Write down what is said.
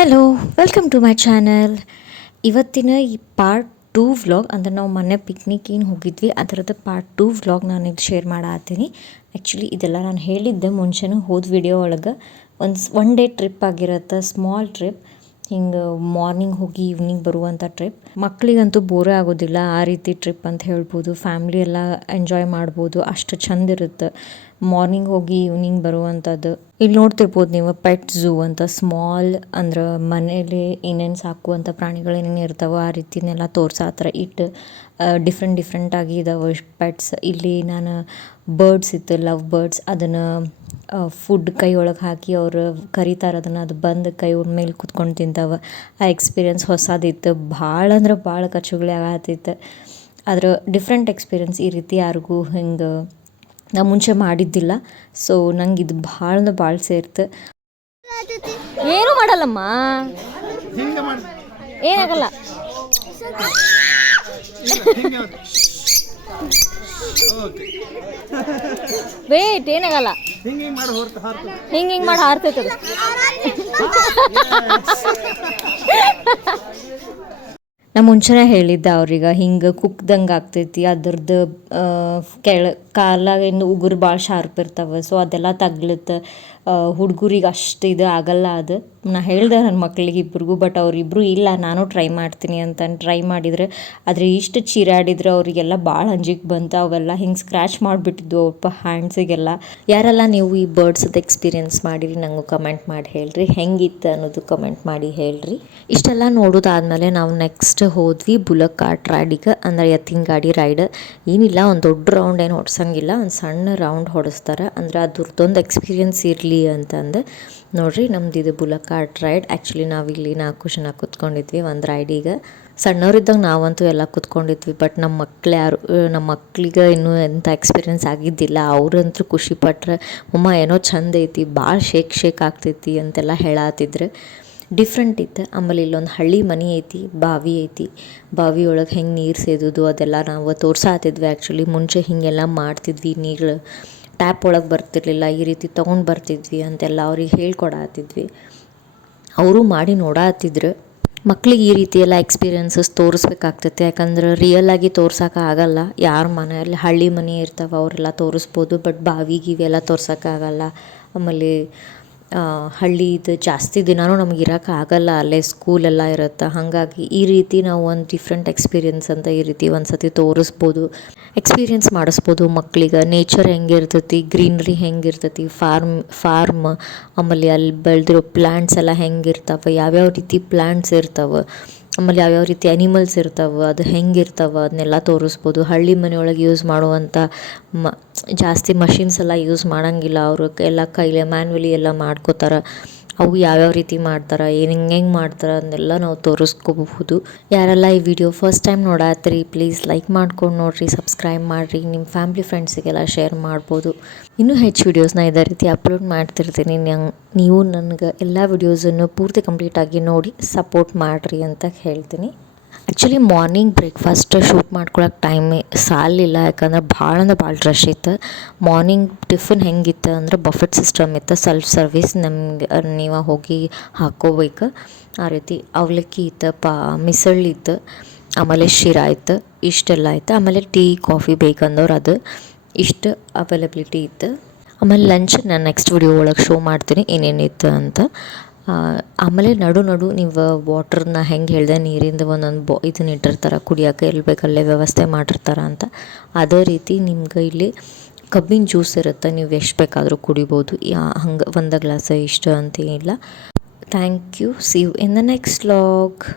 Hello, welcome to my channel. ಇವತ್ತಿನ ಈ part 2 vlog ಅಂದರೆ ನಾವು ಮೊನ್ನೆ ಪಿಕ್ನಿಕ್ಕಿಗೆ ಹೋಗಿದ್ವಿ ಅದರದ್ದು ಪಾರ್ಟ್ 2 ವ್ಲಾಗ್ ನಾನು ಇದು ಶೇರ್ ಮಾಡತ್ತೀನಿ. ಆ್ಯಕ್ಚುಲಿ ಇದೆಲ್ಲ ನಾನು ಹೇಳಿದ್ದೆ ಮುಂಚೆನೂ ಹೋದ ವಿಡಿಯೋ ಒಳಗೆ. ಒನ್ ಡೇ ಟ್ರಿಪ್ ಆಗಿರುತ್ತೆ, ಸ್ಮಾಲ್ ಟ್ರಿಪ್. ಹಿಂಗೆ ಮಾರ್ನಿಂಗ್ ಹೋಗಿ ಈವ್ನಿಂಗ್ ಬರುವಂಥ ಟ್ರಿಪ್. ಮಕ್ಕಳಿಗಂತೂ ಬೋರೇ ಆಗೋದಿಲ್ಲ, ಆ ರೀತಿ ಟ್ರಿಪ್ ಅಂತ ಹೇಳ್ಬೋದು. ಫ್ಯಾಮ್ಲಿ ಎಲ್ಲ ಎಂಜಾಯ್ ಮಾಡ್ಬೋದು, ಅಷ್ಟು ಚಂದ ಇರುತ್ತೆ ಮಾರ್ನಿಂಗ್ ಹೋಗಿ ಈವ್ನಿಂಗ್ ಬರುವಂಥದ್ದು. ಇಲ್ಲಿ ನೋಡ್ತಿರ್ಬೋದು ನೀವು ಪೆಟ್ ಝೂ ಅಂತ, ಸ್ಮಾಲ್ ಅಂದ್ರೆ ಮನೇಲಿ ಏನೇನು ಸಾಕುವಂಥ ಪ್ರಾಣಿಗಳು ಏನೇನು ಇರ್ತಾವೆ ಆ ರೀತಿನೆಲ್ಲ ತೋರ್ಸಾತ್ರ. ಇಟ್ಟು ಡಿಫ್ರೆಂಟಾಗಿ ಇದಾವೆ ಪೆಟ್ಸ್. ಇಲ್ಲಿ ನಾನು ಬರ್ಡ್ಸ್ ಇತ್ತು, ಲವ್ ಬರ್ಡ್ಸ್, ಅದನ್ನು ಫುಡ್ ಕೈ ಒಳಗೆ ಹಾಕಿ ಅವರು ಕರಿತಾರೆ ಅದನ್ನು, ಅದು ಬಂದು ಕೈ ಮೇಲೆ ಕುತ್ಕೊಂಡು ತಿಂತಾವೆ. ಆ ಎಕ್ಸ್ಪೀರಿಯನ್ಸ್ ಹೊಸದಿತ್ತು, ಭಾಳ ಅಂದ್ರೆ ಭಾಳ ಕಚ್ಚುಗಳಿ ಆಗತ್ತಿತ್ತು. ಅದ್ರ ಡಿಫ್ರೆಂಟ್ ಎಕ್ಸ್ಪೀರಿಯನ್ಸ್. ಈ ರೀತಿ ಯಾರಿಗೂ ಹಿಂಗೆ ನಾ ಮುಂಚೆ ಮಾಡಿದ್ದಿಲ್ಲ. ಸೊ ನಂಗೆ ಇದು ಭಾಳ ಅಂದ್ರೆ ಭಾಳ ಸೇರ್ತು. ಏನು ಮಾಡಲ್ಲಮ್ಮ, ಏನಾಗಲ್ಲ. ವೇಟ್, ಏನಾಗಲ್ಲ. ಹಿಂಗೆ ಮಾಡಿ ಹಾರ್ತೈತದ. ನಾ ಮುಂಚೆನೇ ಹೇಳಿದ್ದೆ ಅವ್ರಿಗೆ, ಹಿಂಗೆ ಕುಕ್ದಂಗೆ ಆಗ್ತೈತಿ, ಅದ್ರದ್ದು ಕಾಲಾಗಿಂದ ಉಗುರು ಭಾಳ ಶಾರ್ಪ್ ಇರ್ತಾವೆ. ಸೊ ಅದೆಲ್ಲ ತಗ್ಲುತ್ತೆ, ಹುಡುಗರಿಗೆ ಅಷ್ಟು ಇದು ಆಗಲ್ಲ. ಅದು ನಾ ಹೇಳಿದೆ ನನ್ನ ಮಕ್ಳಿಗೆ ಇಬ್ರಿಗೂ, ಬಟ್ ಅವರಿಬ್ಬರು ಇಲ್ಲ ನಾನು ಟ್ರೈ ಮಾಡ್ತೀನಿ ಅಂತ ಟ್ರೈ ಮಾಡಿದರೆ ಆದರೆ ಇಷ್ಟು ಚೀರಾಡಿದ್ರೆ ಅವರಿಗೆಲ್ಲ ಭಾಳ ಅಂಜಿಕೆ ಬಂತು. ಅವೆಲ್ಲ ಹಿಂಗೆ ಸ್ಕ್ರ್ಯಾಚ್ ಮಾಡಿಬಿಟ್ಟಿದ್ವು ಅಪ್ಪ ಹ್ಯಾಂಡ್ಸಿಗೆಲ್ಲ. ಯಾರೆಲ್ಲ ನೀವು ಈ ಬರ್ಡ್ಸದ ಎಕ್ಸ್ಪೀರಿಯೆನ್ಸ್ ಮಾಡಿರಿ ನನಗೂ ಕಮೆಂಟ್ ಮಾಡಿ ಹೇಳ್ರಿ, ಹೆಂಗಿತ್ತು ಅನ್ನೋದು ಕಮೆಂಟ್ ಮಾಡಿ ಹೇಳ್ರಿ. ಇಷ್ಟೆಲ್ಲ ನೋಡೋದಾದ್ಮೇಲೆ ನಾವು ನೆಕ್ಸ್ಟ್ ಹೋದ್ವಿ ಬುಲಕ್ ಕಾರ್ಟ್ ರೈಡಿಗೆ, ಅಂದರೆ ಎತ್ತಿನ ಗಾಡಿ ರೈಡ್. ಏನಿಲ್ಲ, ಒಂದು ದೊಡ್ಡ ರೌಂಡ್ ಏನು ಹೊಡ್ಸಂಗಿಲ್ಲ, ಒಂದು ಸಣ್ಣ ರೌಂಡ್ ಹೊಡಿಸ್ತಾರೆ. ಅಂದರೆ ಅದ್ರದ್ದೊಂದು ಎಕ್ಸ್ಪೀರಿಯೆನ್ಸ್ ಇರಲಿ ಅಂತಂದು ನೋಡಿರಿ. ನಮ್ದು ಇದು ಬುಲಕ್ ಕಾರ್ಟ್ ರೈಡ್. ಆ್ಯಕ್ಚುಲಿ ನಾವಿಲ್ಲಿ 4 ಜನ ಕೂತ್ಕೊಂಡಿದ್ವಿ ಒಂದು ರೈಡಿಗೆ. ಸಣ್ಣವರಿದ್ದಾಗ ನಾವಂತೂ ಎಲ್ಲ ಕೂತ್ಕೊಂಡಿದ್ವಿ, ಬಟ್ ನಮ್ಮ ಮಕ್ಕಳಿಗೆ ಇನ್ನೂ ಎಂಥ ಎಕ್ಸ್ಪೀರಿಯೆನ್ಸ್ ಆಗಿದ್ದಿಲ್ಲ. ಅವ್ರಂತೂ ಖುಷಿಪಟ್ರೆ, ಅಮ್ಮ ಏನೋ ಚಂದ ಐತಿ, ಭಾಳ ಶೇಕ್ ಆಗ್ತೈತಿ ಅಂತೆಲ್ಲ ಹೇಳತ್ತಿದ್ರು. ಡಿಫ್ರೆಂಟ್ ಇತ್ತು. ಆಮೇಲೆ ಇಲ್ಲೊಂದು ಹಳ್ಳಿ ಮನೆ ಐತಿ, ಬಾವಿ ಐತಿ. ಬಾವಿ ಒಳಗೆ ಹೆಂಗೆ ನೀರು ಸೇದೋದು ಅದೆಲ್ಲ ನಾವು ತೋರ್ಸಾತಿದ್ವಿ. ಆ್ಯಕ್ಚುಲಿ ಮುಂಚೆ ಹೀಗೆಲ್ಲ ಮಾಡ್ತಿದ್ವಿ, ನೀರು ಟ್ಯಾಪ್ ಒಳಗೆ ಬರ್ತಿರ್ಲಿಲ್ಲ, ಈ ರೀತಿ ತೊಗೊಂಡು ಬರ್ತಿದ್ವಿ ಅಂತೆಲ್ಲ ಅವ್ರಿಗೆ ಹೇಳ್ಕೊಡತ್ತಿದ್ವಿ. ಅವರು ಮಾಡಿ ನೋಡತ್ತಿದ್ರು. ಮಕ್ಳಿಗೆ ಈ ರೀತಿ ಎಲ್ಲ ಎಕ್ಸ್ಪೀರಿಯೆನ್ಸಸ್ ತೋರಿಸ್ಬೇಕಾಗ್ತೈತೆ, ಯಾಕಂದ್ರೆ ರಿಯಲಾಗಿ ತೋರ್ಸೋಕ್ಕಾಗಲ್ಲ. ಯಾರ ಮನೆಯಲ್ಲಿ ಹಳ್ಳಿ ಮನೆ ಇರ್ತಾವೆ ಅವರೆಲ್ಲ ತೋರಿಸ್ಬೋದು, ಬಟ್ ಬಾವಿ ಗಿವಿ ಎಲ್ಲ ತೋರ್ಸೋಕ್ಕಾಗಲ್ಲ. ಆಮೇಲೆ ಹಳ್ಳಿದು ಜಾಸ್ತಿ ದಿನವೂ ನಮ್ಗೆ ಇರೋಕ್ಕಾಗಲ್ಲ, ಅಲ್ಲೇ ಸ್ಕೂಲೆಲ್ಲ ಇರುತ್ತೆ. ಹಾಗಾಗಿ ಈ ರೀತಿ ನಾವು ಒಂದು ಡಿಫ್ರೆಂಟ್ ಎಕ್ಸ್ಪೀರಿಯೆನ್ಸ್ ಅಂತ ಈ ರೀತಿ ಒಂದು ಸತಿ ತೋರಿಸ್ಬೋದು, ಎಕ್ಸ್ಪೀರಿಯೆನ್ಸ್ ಮಾಡಿಸ್ಬೋದು ಮಕ್ಕಳಿಗೆ. ನೇಚರ್ ಹೆಂಗಿರ್ತೈತಿ, ಗ್ರೀನ್ರಿ ಹೆಂಗಿರ್ತೈತಿ, ಫಾರ್ಮ್ ಆಮೇಲೆ ಅಲ್ಲಿ ಬೆಳೆದಿರೋ ಪ್ಲ್ಯಾಂಟ್ಸ್ ಎಲ್ಲ ಹೆಂಗಿರ್ತಾವೆ, ಯಾವ್ಯಾವ ರೀತಿ ಪ್ಲ್ಯಾಂಟ್ಸ್ ಇರ್ತಾವೆ, ಆಮೇಲೆ ಯಾವ್ಯಾವ ರೀತಿ ಆ್ಯನಿಮಲ್ಸ್ ಇರ್ತಾವೆ, ಅದು ಹೆಂಗಿರ್ತಾವೆ ಅದನ್ನೆಲ್ಲ ತೋರಿಸ್ಬೋದು. ಹಳ್ಳಿ ಮನೆಯೊಳಗೆ ಯೂಸ್ ಮಾಡುವಂಥ ಜಾಸ್ತಿ ಮಷಿನ್ಸ್ ಎಲ್ಲ ಯೂಸ್ ಮಾಡೋಂಗಿಲ್ಲ, ಅವರು ಎಲ್ಲ ಕೈಲೇ ಮ್ಯಾನ್ಯುವಲಿ ಎಲ್ಲ ಮಾಡ್ಕೋತಾರೆ. ಅವು ಯಾವ್ಯಾವ ರೀತಿ ಮಾಡ್ತಾರೆ, ಹೆಂಗೆ ಮಾಡ್ತಾರೆ ಅದನ್ನೆಲ್ಲ ನಾವು ತೋರಿಸ್ಕೋಬಹುದು. ಯಾರೆಲ್ಲ ಈ ವಿಡಿಯೋ ಫಸ್ಟ್ ಟೈಮ್ ನೋಡತ್ತೀರಿ ಪ್ಲೀಸ್ ಲೈಕ್ ಮಾಡ್ಕೊಂಡು ನೋಡಿರಿ, ಸಬ್ಸ್ಕ್ರೈಬ್ ಮಾಡಿರಿ, ನಿಮ್ಮ ಫ್ಯಾಮ್ಲಿ ಫ್ರೆಂಡ್ಸಿಗೆಲ್ಲ ಶೇರ್ ಮಾಡ್ಬೋದು. ಇನ್ನೂ ಹೆಚ್ಚು ವೀಡಿಯೋಸ್ನ ಇದೇ ರೀತಿ ಅಪ್ಲೋಡ್ ಮಾಡ್ತಿರ್ತೀನಿ. ನೀವು ನನಗೆ ಎಲ್ಲ ವಿಡಿಯೋಸನ್ನು ಪೂರ್ತಿ ಕಂಪ್ಲೀಟಾಗಿ ನೋಡಿ ಸಪೋರ್ಟ್ ಮಾಡಿರಿ ಅಂತ ಹೇಳ್ತೀನಿ. ಆ್ಯಕ್ಚುಲಿ ಮಾರ್ನಿಂಗ್ ಬ್ರೇಕ್ಫಾಸ್ಟ್ ಶೂಟ್ ಮಾಡ್ಕೊಳಕ್ಕೆ ಟೈಮ್ ಸಾಲಿಲ್ಲ, ಯಾಕಂದ್ರೆ ಭಾಳ ಅಂದ್ರೆ ಭಾಳ ರಶ್ ಇತ್ತು. ಮಾರ್ನಿಂಗ್ ಟಿಫಿನ್ ಹೆಂಗಿತ್ತು ಅಂದರೆ ಬಫೆಟ್ ಸಿಸ್ಟಮ್ ಇತ್ತು, ಸೆಲ್ಫ್ ಸರ್ವಿಸ್, ನಮ್ಗೆ ನೀವು ಹೋಗಿ ಹಾಕ್ಕೋಬೇಕು ಆ ರೀತಿ. ಅವಲಕ್ಕಿ ಇತ್ತು, ಮಿಸಳು ಇತ್ತು, ಆಮೇಲೆ ಶಿರಾ ಇತ್ತು, ಇಷ್ಟೆಲ್ಲ ಇತ್ತು. ಆಮೇಲೆ ಟೀ ಕಾಫಿ ಬೇಕಂದವ್ರು ಅದು ಇಷ್ಟು ಅವೈಲಬಿಲಿಟಿ ಇತ್ತು. ಆಮೇಲೆ ಲಂಚ್ ನಾನು ನೆಕ್ಸ್ಟ್ ವಿಡಿಯೋ ಒಳಗೆ ಶೋ ಮಾಡ್ತೀನಿ ಏನೇನಿತ್ತು ಅಂತ. ಆಮೇಲೆ ನಡು ನೀವು ವಾಟ್ರನ್ನ ಹೆಂಗೆ ಹೇಳಿದೆ, ನೀರಿಂದ ಒಂದೊಂದು ಇದನ್ನ ಇಟ್ಟಿರ್ತಾರೆ ಕುಡಿಯೋಕೆ, ಎಲ್ಲಿ ಬೇಕಲ್ಲೇ ವ್ಯವಸ್ಥೆ ಮಾಡಿರ್ತಾರೆ ಅಂತ. ಅದೇ ರೀತಿ ನಿಮ್ಗೆ ಇಲ್ಲಿ ಕಬ್ಬಿನ ಜ್ಯೂಸ್ ಇರುತ್ತೆ, ನೀವು ಎಷ್ಟು ಬೇಕಾದರೂ ಕುಡಿಬೋದು. ಹಂಗೆ ಒಂದು ಗ್ಲಾಸ್ ಇಷ್ಟು ಅಂತೇನಿಲ್ಲ. Thank you. See you in the next vlog.